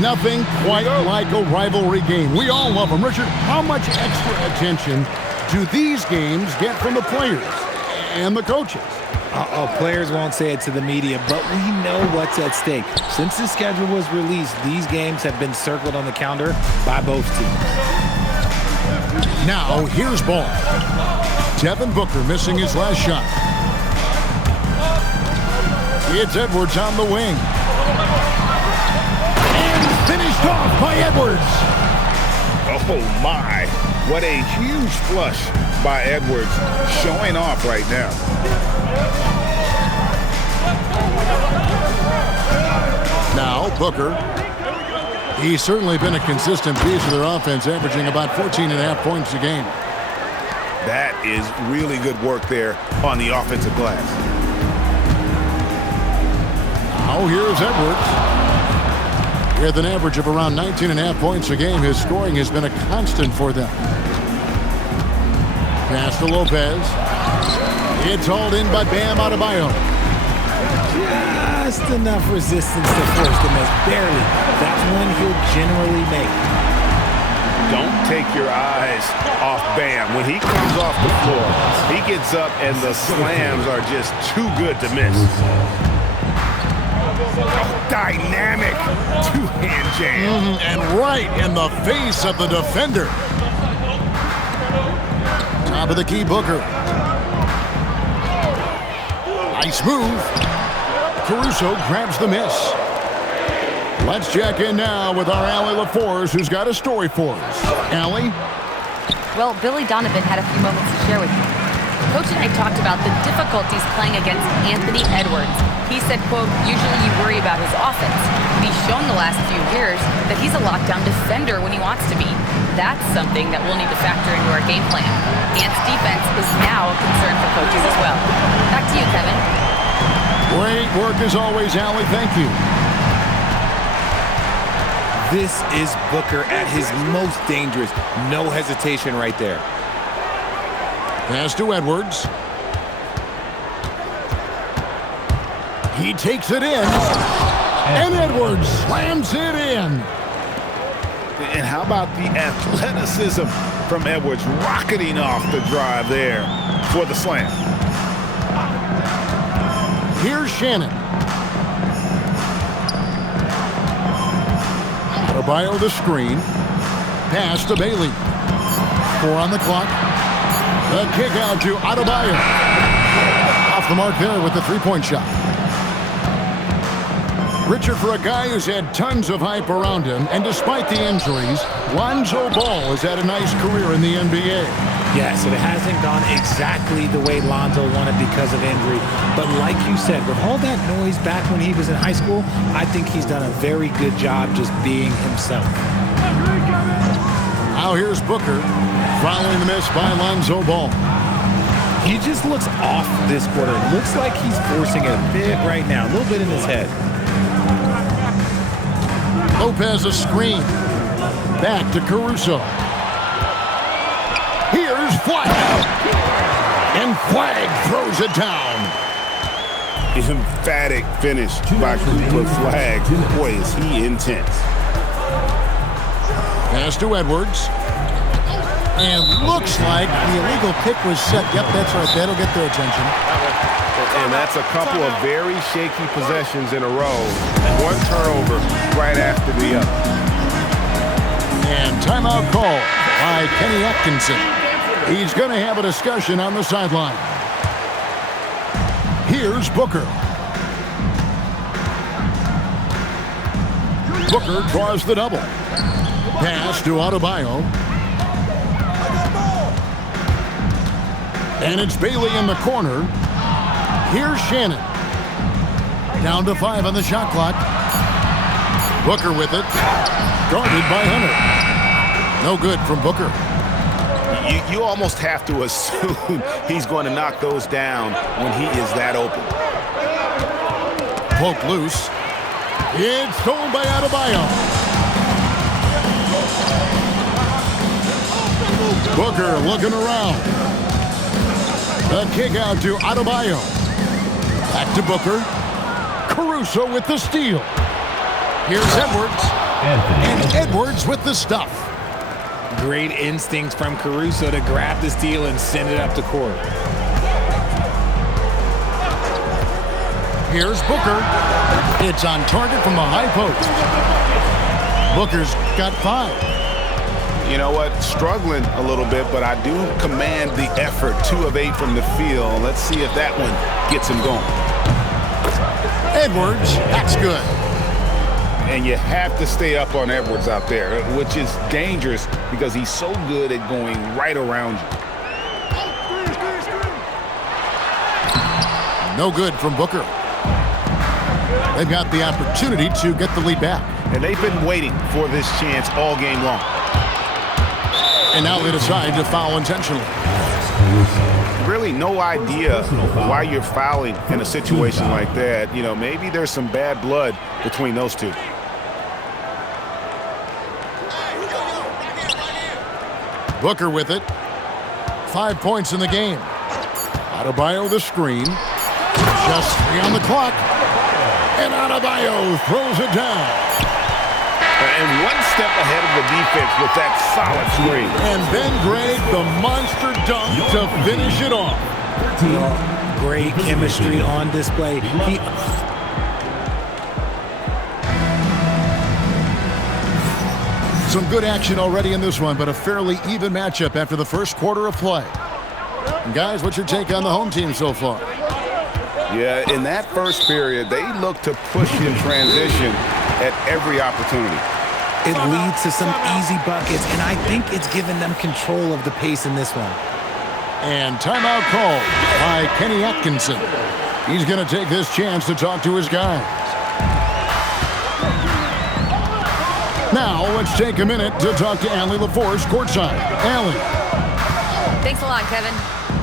Nothing quite like a rivalry game. We all love them. Richard, how much extra attention do these games get from the players and the coaches? Players won't say it to the media, but we know what's at stake. Since the schedule was released, these games have been circled on the calendar by both teams. Now, here's ball. Devin Booker missing his last shot. It's Edwards on the wing. And finished off by Edwards. Oh, my. What a huge flush by Edwards, showing off right now. Now, Booker. He's certainly been a consistent piece of their offense, averaging about 14.5 points a game. That is really good work there on the offensive glass. Now, here's Edwards. With an average of around 19.5 points a game, his scoring has been a constant for them. Pass to Lopez. It's hauled in by Bam Adebayo. Just enough resistance to force the miss. Barely. That's one he'll generally make. Don't take your eyes off Bam. When he comes off the floor, he gets up and the slams are just too good to miss. Dynamic two-hand jam. And right in the face of the defender. Top of the key, Booker. Nice move. Caruso grabs the miss. Let's check in now with our Allie LaForce, who's got a story for us. Allie? Well, Billy Donovan had a few moments to share with me. Coach and I talked about the difficulties playing against Anthony Edwards. He said, quote, usually you worry about his offense. He's shown the last few years that he's a lockdown defender when he wants to be. That's something that we'll need to factor into our game plan. Ant's defense is now a concern for coaches as well. Back to you, Kevin. Great work as always, Allie. Thank you. This is Booker at his most dangerous. No hesitation right there. Pass to Edwards. He takes it in. And Edwards slams it in. And how about the athleticism from Edwards rocketing off the drive there for the slam. Here's Shannon. Adebayo the screen. Pass to Bailey. 4 on the clock. The kick out to Adebayo. Off the mark there with the three-point shot. Richard, for a guy who's had tons of hype around him, and despite the injuries, Lonzo Ball has had a nice career in the NBA. Yes, it hasn't gone exactly the way Lonzo wanted because of injury. But like you said, with all that noise back when he was in high school, I think he's done a very good job just being himself. Now here's Booker, following the miss by Lonzo Ball. He just looks off this quarter. Looks like he's forcing it a bit right now, a little bit in his head. Lopez a screen. Back to Caruso. Here's Flagg. And Flagg throws it down. Emphatic finish by Cooper Flagg. Boy, is he intense. Pass to Edwards. And looks like the illegal kick was set. Yep, that's right. That'll get their attention. And that's a couple of very shaky possessions in a row. One turnover right after the other. And timeout call by Kenny Atkinson. He's going to have a discussion on the sideline. Here's Booker. Booker draws the double. Pass to Adebayo. And it's Bailey in the corner. Here's Shannon. Down to 5 on the shot clock. Booker with it. Guarded by Hunter. No good from Booker. You almost have to assume he's going to knock those down when he is that open. Poke loose. It's stolen by Adebayo. Booker looking around. The kick out to Adebayo. Back to Booker. Caruso with the steal. Here's Edwards. And Edwards with the stuff. Great instincts from Caruso to grab the steal and send it up the court. Here's Booker. It's on target from the high post. Booker's got 5. You know what? Struggling a little bit, but I do command the effort. 2 of 8 from the field. Let's see if that one gets him going. Edwards, that's good. And you have to stay up on Edwards out there, which is dangerous because he's so good at going right around you. No good from Booker. They've got the opportunity to get the lead back. And they've been waiting for this chance all game long. And now they decide to foul intentionally. Really no idea why you're fouling in a situation like that. You know, maybe there's some bad blood between those two. Booker with it. 5 points in the game. Adebayo the screen. Just 3 on the clock. And Adebayo throws it down. And one step ahead of the defense with that solid screen. And then Greg, the monster dunk to finish it off. Great chemistry on display. Some good action already in this one, but a fairly even matchup after the first quarter of play. And guys, what's your take on the home team so far? Yeah, in that first period, they look to push in transition at every opportunity. It leads to some easy buckets, and I think it's given them control of the pace in this one. And timeout called by Kenny Atkinson. He's going to take this chance to talk to his guys. Now, let's take a minute to talk to Allie LaForce courtside. Allie. Thanks a lot, Kevin.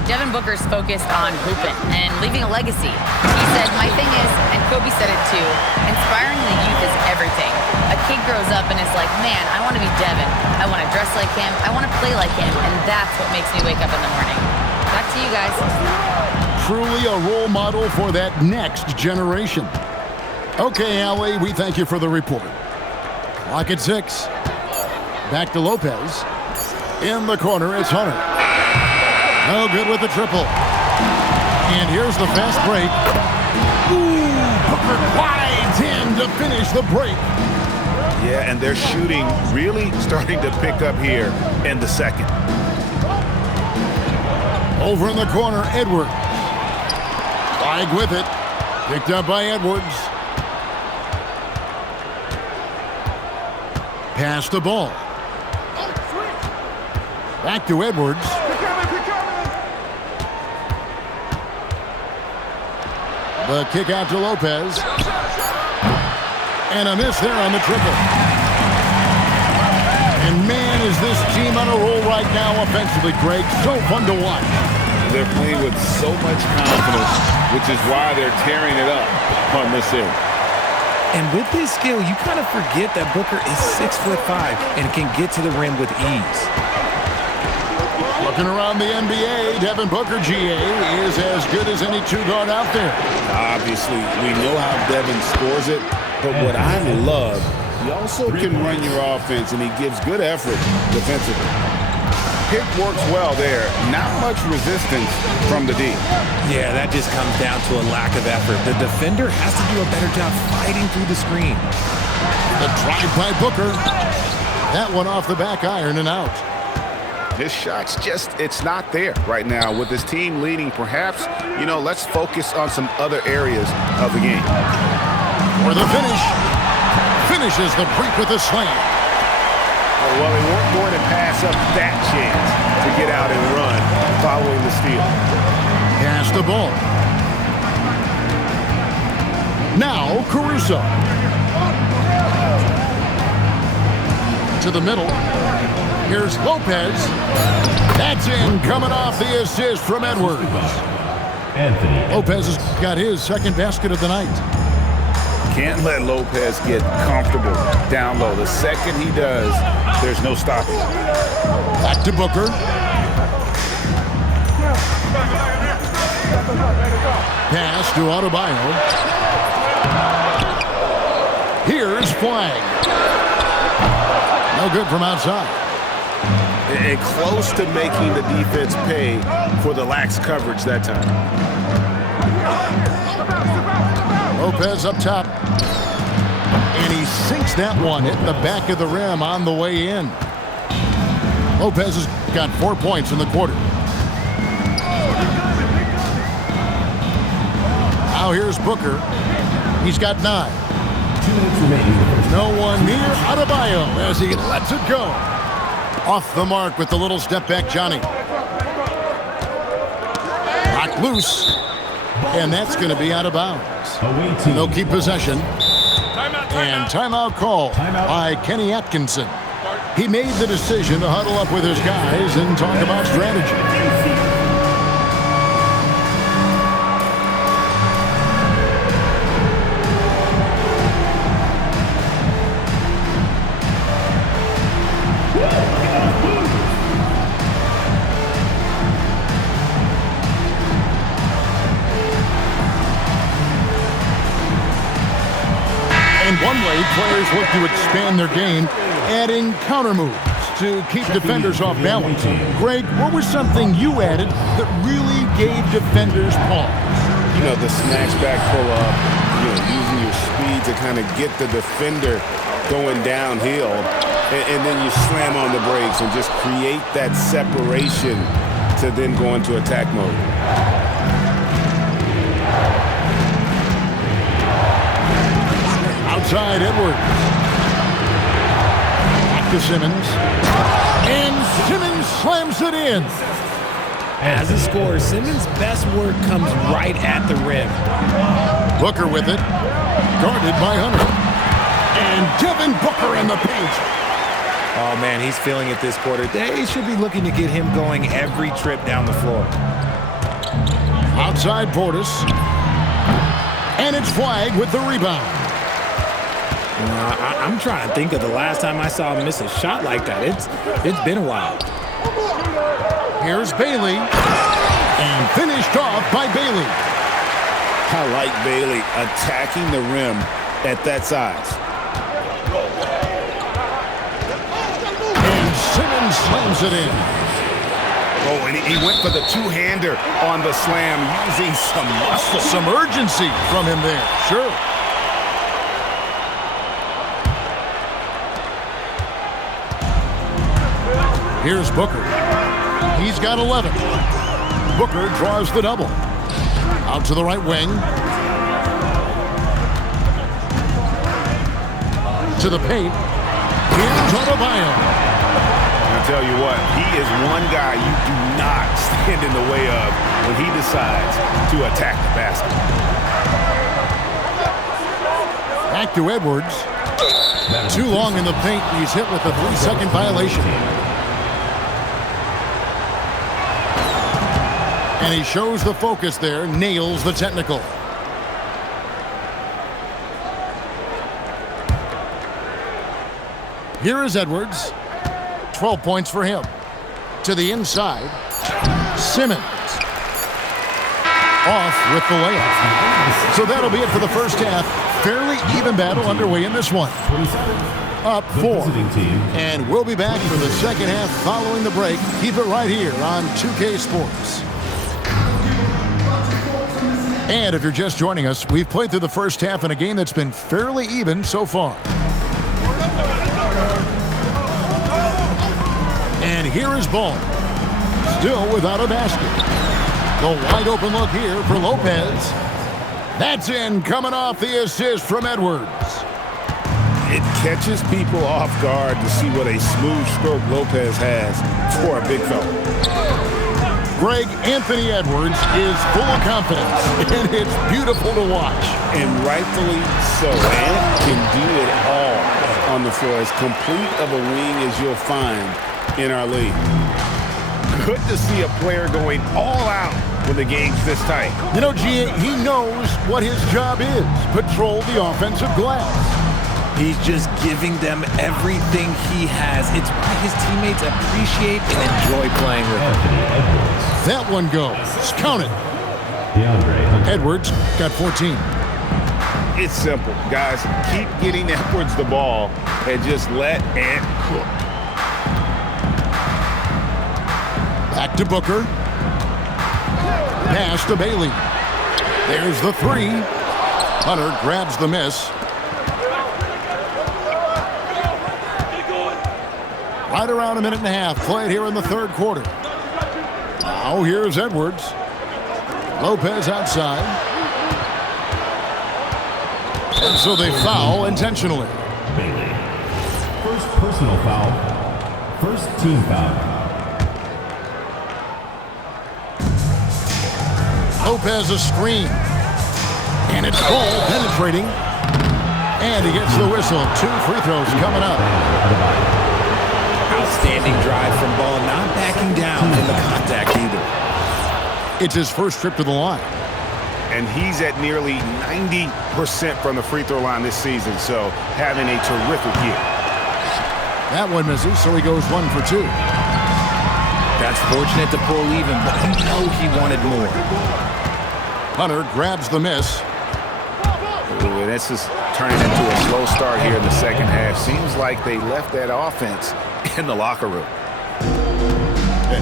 Devin Booker's focused on hooping and leaving a legacy. He said, my thing is, and Kobe said it too, inspiring the youth is everything. A kid grows up and is like, man, I want to be Devin. I want to dress like him. I want to play like him. And that's what makes me wake up in the morning. Back to you guys. Truly a role model for that next generation. Okay, Allie, we thank you for the report. Clock at 6. Back to Lopez. In the corner, it's Hunter. No good with the triple. And here's the fast break. Ooh, Booker glides in to finish the break. Yeah, and their shooting really starting to pick up here in the second. Over in the corner, Edwards. Flag with it. Picked up by Edwards. Pass the ball. Back to Edwards. The kick out to Lopez. And a miss there on the triple. And man, is this team on a roll right now offensively, Greg. So fun to watch. They're playing with so much confidence, which is why they're tearing it up on this end. And with his skill, you kind of forget that Booker is 6'5" and can get to the rim with ease. Looking around the NBA, Devin Booker, GA, is as good as any two-guard out there. Obviously, we know how Devin scores it, but what I love, he also can run your offense, and he gives good effort defensively. Pick works well there. Not much resistance from the D. Yeah, that just comes down to a lack of effort. The defender has to do a better job fighting through the screen. The drive by Booker. That one off the back iron and out. His shot's just, it's not there right now. With his team leading, perhaps, you know, let's focus on some other areas of the game. For the finish. Finishes the break with a slam. Well, they weren't going to pass up that chance to get out and run following the steal. Pass the ball. Now, Caruso. To the middle. Here's Lopez. That's in, coming off the assist from Edwards. Lopez has got his second basket of the night. Can't let Lopez get comfortable down low. The second he does, there's no stopping. Back to Booker. Pass to Adebayo. Here's Flag. No good from outside. And close to making the defense pay for the lax coverage that time. Lopez up top. And he sinks that one, hitting the back of the rim on the way in. Lopez has got 4 points in the quarter. Now here's Booker. He's got 9. 2 minutes remaining. No one near Adebayo as he lets it go. Off the mark with the little step back, Johnny. Knocked loose. And that's going to be out of bounds. They'll keep possession. And timeout call by Kenny Atkinson. He made the decision to huddle up with his guys and talk about strategy. And one way players look to expand their game, adding counter moves to keep defenders off balance. Greg, what was something you added that really gave defenders pause? You know, the snatch back pull-up, using your speed to kind of get the defender going downhill, and then you slam on the brakes and just create that separation to then go into attack mode. Outside Edwards. Back to Simmons. And Simmons slams it in. As a scorer, Simmons' best work comes right at the rim. Booker with it. Guarded by Hunter. And Devin Booker in the paint. Oh, man, he's feeling it this quarter. They should be looking to get him going every trip down the floor. Outside Portis. And it's Flag with the rebound. I'm trying to think of the last time I saw him miss a shot like that. It's been a while. Here's Bailey. And finished off by Bailey. I like Bailey attacking the rim at that size. And Simmons slams it in. Oh, and he went for the two-hander on the slam, using some muscle. Some urgency from him there. Sure. Here's Booker. He's got 11. Booker draws the double. Out to the right wing. To the paint. Here's Adebayo. I tell you what, he is one guy you do not stand in the way of when he decides to attack the basket. Back to Edwards. Too long in the paint. He's hit with a 3-second violation. And he shows the focus there, nails the technical. Here is Edwards. 12 points for him. To the inside, Simmons. Off with the layup. So that'll be it for the first half. Fairly even battle underway in this one. Up 4. And we'll be back for the second half following the break. Keep it right here on 2K Sports. And if you're just joining us, we've played through the first half in a game that's been fairly even so far. And here is Ball. Still without a basket. The wide open look here for Lopez. That's in, coming off the assist from Edwards. It catches people off guard to see what a smooth stroke Lopez has for a big fella. Greg, Anthony Edwards is full of confidence, and it's beautiful to watch. And rightfully so. Ant can do it all on the floor. As complete of a wing as you'll find in our league. Good to see a player going all out when the game's this tight. You know, G, he knows what his job is. Patrol the offensive glass. He's just giving them everything he has. It's why his teammates appreciate and enjoy playing with him. That one goes. Count it. Edwards got 14. It's simple, guys. Keep getting Edwards the ball and just let Ant cook. Back to Booker. Pass to Bailey. There's the three. Hunter grabs the miss. Right around a minute and a half played here in the third quarter. Now here's Edwards. Lopez outside. And so they foul intentionally. Bailey. First personal foul. First team foul. Lopez a screen. And it's ball penetrating. And he gets the whistle. 2 free throws coming up. Outstanding drive from Ball, not backing down in the contact either. It's his first trip to the line. And he's at nearly 90% from the free throw line this season, so having a terrific year. That one misses, so he goes 1 for 2. That's fortunate to pull even, but you know he wanted more. Hunter grabs the miss. Ooh, and this is turning into a slow start here in the second half. Seems like they left that offense in the locker room.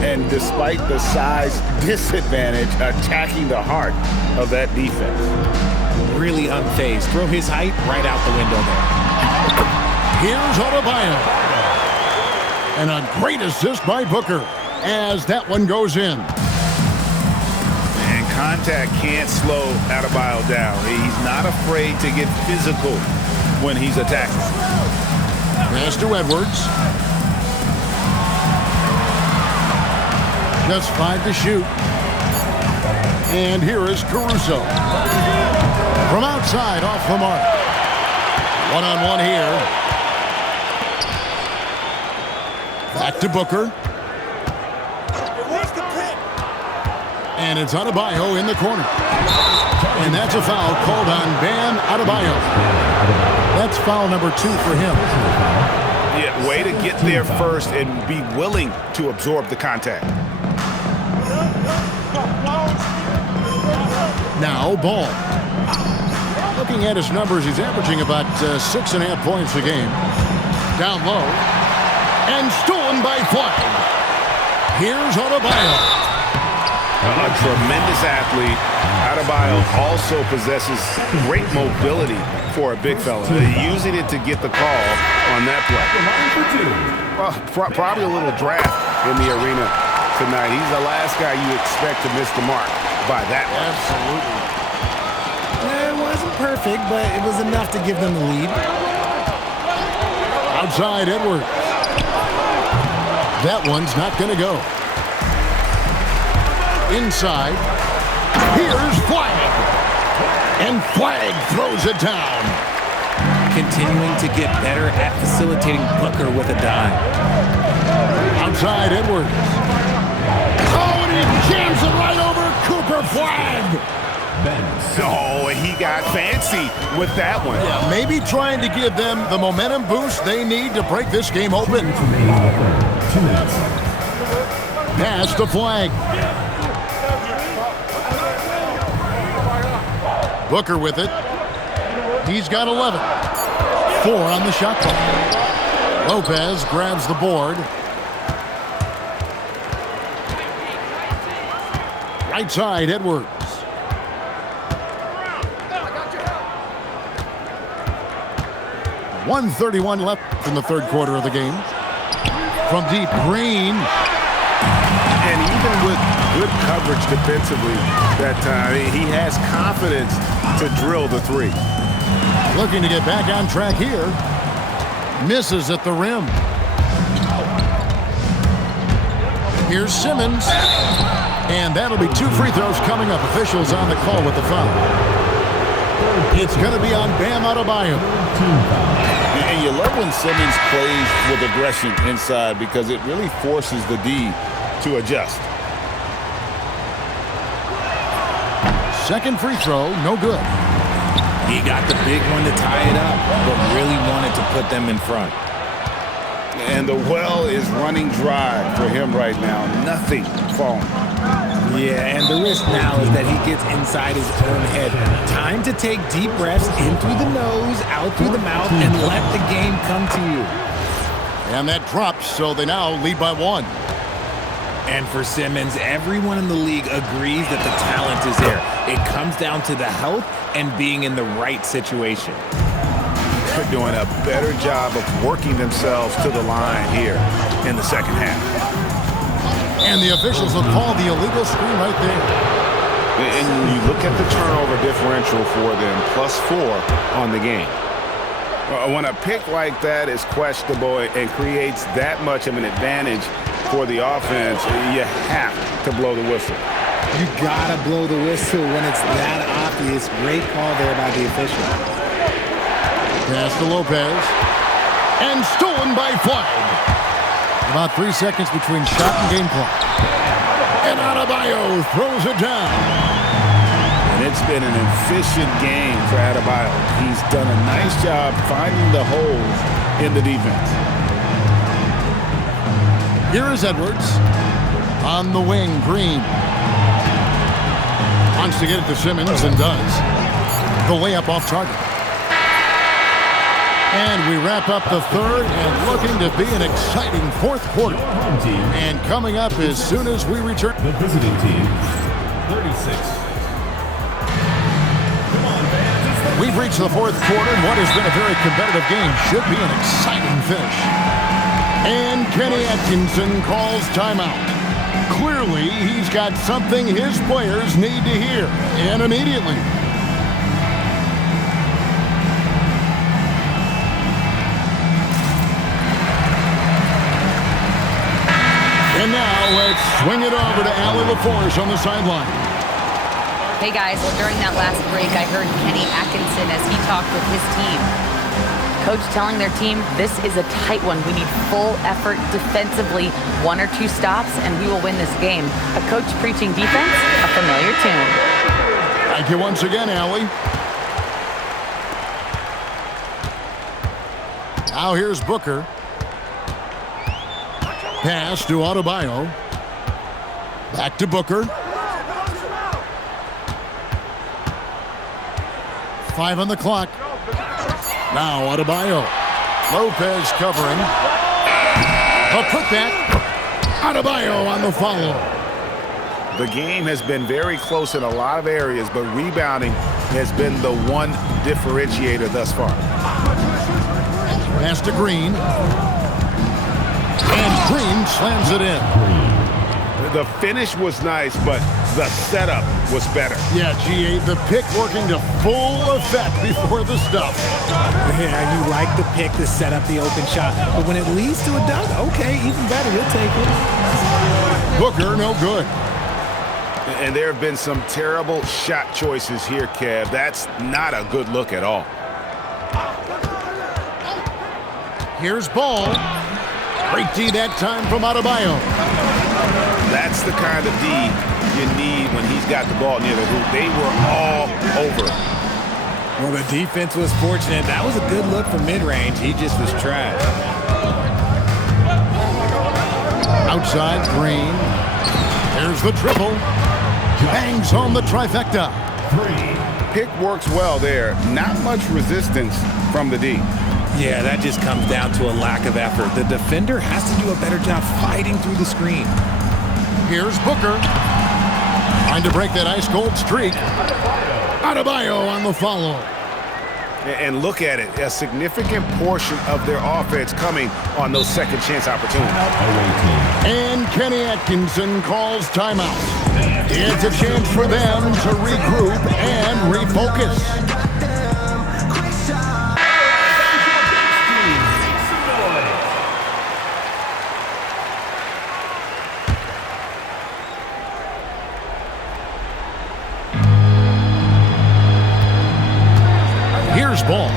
And despite the size disadvantage, attacking the heart of that defense. Really unfazed. Throw his height right out the window there. Here's Adebayo. And a great assist by Booker as that one goes in. And contact can't slow Adebayo down. He's not afraid to get physical when he's attacking. Pass to Edwards. Just 5 to shoot. And here is Caruso. From outside, off the mark. One-on-one here. Back to Booker. And it's Adebayo in the corner. And that's a foul called on Bam Adebayo. That's foul number 2 for him. Yeah, way to get there first and be willing to absorb the contact. Now Ball. Looking at his numbers, he's averaging about 6.5 points a game. Down low. And stolen by Flag. Here's Adebayo. A tremendous athlete. Adebayo also possesses great mobility for a big fella. Using it to get the call on that play. Probably a little draft in the arena tonight. He's the last guy you expect to miss the mark by that one. Absolutely. It wasn't perfect, but it was enough to give them the lead. Outside Edwards. That one's not going to go. Inside. Here's Flag. And Flag throws it down. Continuing to get better at facilitating Booker with a dime. Outside Edwards. Oh, and he jams it right over Cooper Flag. Oh, and he got fancy with that one. Yeah, maybe trying to give them the momentum boost they need to break this game open. 2 minutes. Pass to Flag. Booker with it. He's got 11. 4 on the shot clock. Lopez grabs the board. Right side, Edwards. .131 left in the third quarter of the game. From deep, Green. And even with good coverage defensively that time, he has confidence to drill the 3. Looking to get back on track here. Misses at the rim. Here's Simmons. And that'll be 2 free throws coming up. Officials on the call with the foul. It's going to be on Bam Adebayo. And you love when Simmons plays with aggression inside because it really forces the D to adjust. Second free throw, no good. He got the big one to tie it up, but really wanted to put them in front. And the well is running dry for him right now. Nothing falling. Yeah, and the risk now is that he gets inside his own head. Time to take deep breaths in through the nose, out through the mouth, and let the game come to you. And that drops, so they now lead by 1. And for Simmons, everyone in the league agrees that the talent is there. It comes down to the health and being in the right situation. They're doing a better job of working themselves to the line here in the second half. And the officials have called the illegal screen right there. And you look at the turnover differential for them, +4 on the game. When a pick like that is questionable and creates that much of an advantage for the offense, you have to blow the whistle. You gotta blow the whistle when it's that obvious. Great call there by the official. Pass to Lopez. And stolen by Flag. About 3 seconds between shot and game clock. And Adebayo throws it down. And it's been an efficient game for Adebayo. He's done a nice job finding the holes in the defense. Here is Edwards. On the wing, Green. Wants to get it to Simmons and does. The layup off target. And we wrap up the third and looking to be an exciting fourth quarter. And coming up as soon as we return. The visiting team, 36. We've reached the fourth quarter, and what has been a very competitive game should be an exciting finish. And Kenny Atkinson calls timeout. Clearly, he's got something his players need to hear, and immediately. And now let's swing it over to Allie LaForce on the sideline. Hey guys, well during that last break, I heard Kenny Atkinson as he talked with his team. Coach telling their team, this is a tight one. We need full effort defensively, 1 or 2 stops, and we will win this game. A coach preaching defense, a familiar tune. Thank you once again, Allie. Now here's Booker. Pass to Adebayo. Back to Booker. 5 on the clock. Now Adebayo. Lopez covering. A putback. Adebayo on the follow. The game has been very close in a lot of areas, but rebounding has been the one differentiator thus far. Pass to Green. And Green slams it in. The finish was nice, but the setup was better. Yeah, GA, the pick working to full effect before the stuff. Yeah, you like the pick to set up the open shot, but when it leads to a dunk, okay, even better, you'll take it. Booker, no good. And there have been some terrible shot choices here, Kev. That's not a good look at all. Here's Ball. Great D that time from Adebayo. That's the kind of D you need when he's got the ball near the hoop. They were all over. Well, the defense was fortunate. That was a good look from mid-range. He just was trash. Outside, Green. There's the triple. Bangs home the trifecta. Pick works well there. Not much resistance from the D. Yeah, that just comes down to a lack of effort. The defender has to do a better job fighting through the screen. Here's Booker. Trying to break that ice-cold streak. Adebayo on the follow. And look at it, a significant portion of their offense coming on those second chance opportunities. And Kenny Atkinson calls timeout. It's a chance for them to regroup and refocus. Here's Ball.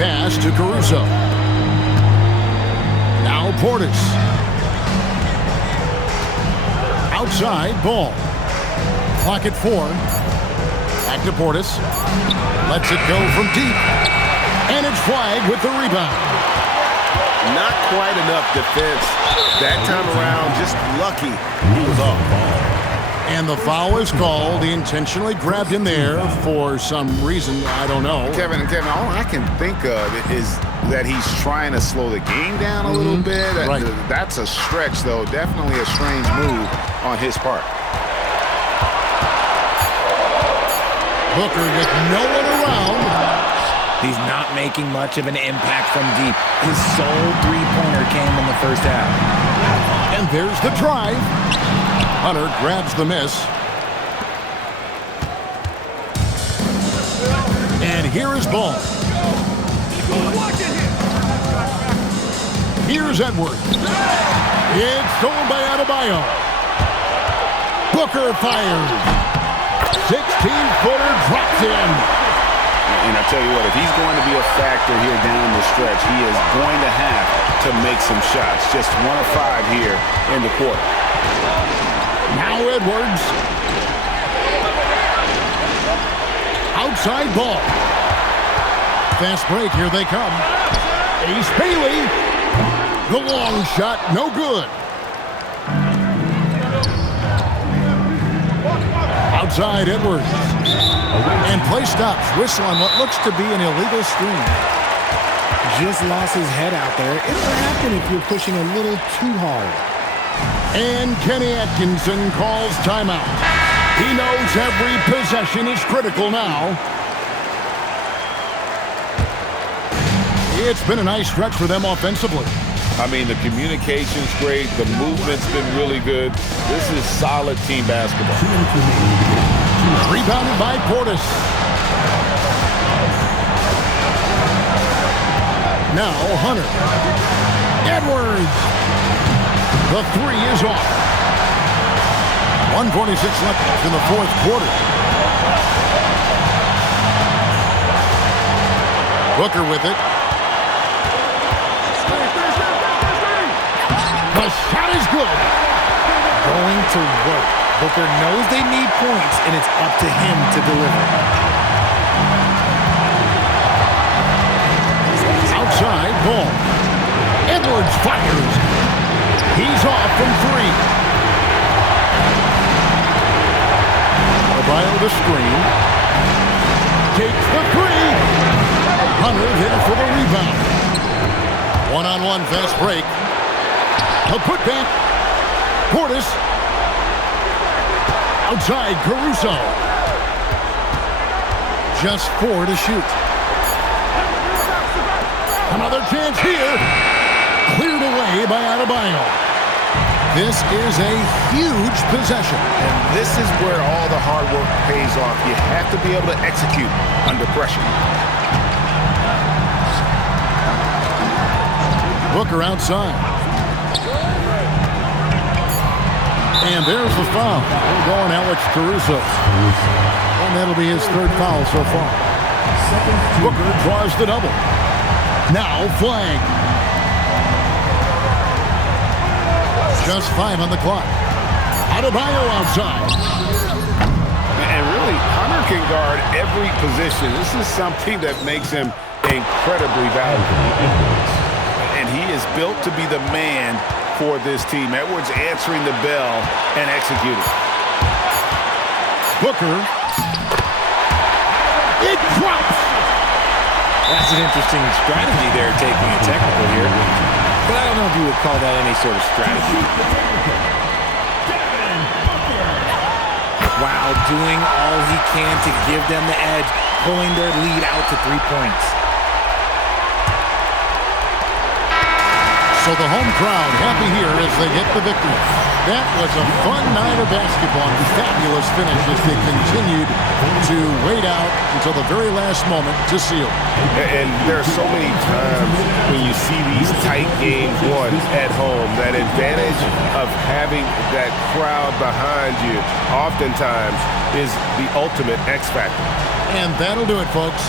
Pass to Caruso. Now Portis. Outside, Ball. Clock at 4. Back to Portis. Lets it go from deep. And it's flagged with the rebound. Not quite enough defense that time around. Just lucky he was off. And the foul is called. He intentionally grabbed him there for some reason. I don't know. Kevin, all I can think of is that he's trying to slow the game down a little bit. Right. That's a stretch, though. Definitely a strange move on his part. Booker with no one around. He's not making much of an impact from deep. His sole three-pointer came in the first half. And there's the drive. Hunter grabs the miss. And here is Ball. Here's Edwards. It's stolen by Adebayo. Booker fires. 16-footer drops in. And I tell you what, if he's going to be a factor here down the stretch, he is going to have to make some shots. Just 1 of 5 here in the quarter. Now Edwards. Outside ball. Fast break, here they come. Ace Bailey. The long shot, no good. Outside Edwards. And play stops. Whistle on what looks to be an illegal screen. Just lost his head out there. It'll happen if you're pushing a little too hard. And Kenny Atkinson calls timeout. He knows every possession is critical now. It's been a nice stretch for them offensively. I mean, the communication's great. The movement's been really good. This is solid team basketball. Rebounded by Portis. Now Hunter. Edwards. The three is off. 1:46 left in the fourth quarter. Booker with it. The shot is good. Going to work. Booker knows they need points, and it's up to him to deliver. Outside ball. Edwards fires. He's off from 3. Adebayo the screen. Takes the 3. Hunter there for the rebound. One-on-one fast break. A putback. Portis. Outside Caruso. Just 4 to shoot. Another chance here. Cleared away by Adebayo. This is a huge possession. And this is where all the hard work pays off. You have to be able to execute under pressure. Booker outside. And there's the foul. We're going Alex Caruso. And that'll be his 3rd foul so far. Booker draws the double. Now flag. Just 5 on the clock. Adebayo outside. And really, Hunter can guard every position. This is something that makes him incredibly valuable. And he is built to be the man for this team. Edwards answering the bell and executing. Booker. It drops. That's an interesting strategy there, taking a technical here. But I don't know if you would call that any sort of strategy. While doing all he can to give them the edge, pulling their lead out to 3 points. So the home crowd happy here as they get the victory. That was a fun night of basketball and fabulous finish as they continued to wait out until the very last moment to seal. And there are so many times when you see these tight games won at home, that advantage of having that crowd behind you oftentimes is the ultimate X factor. And that'll do it, folks.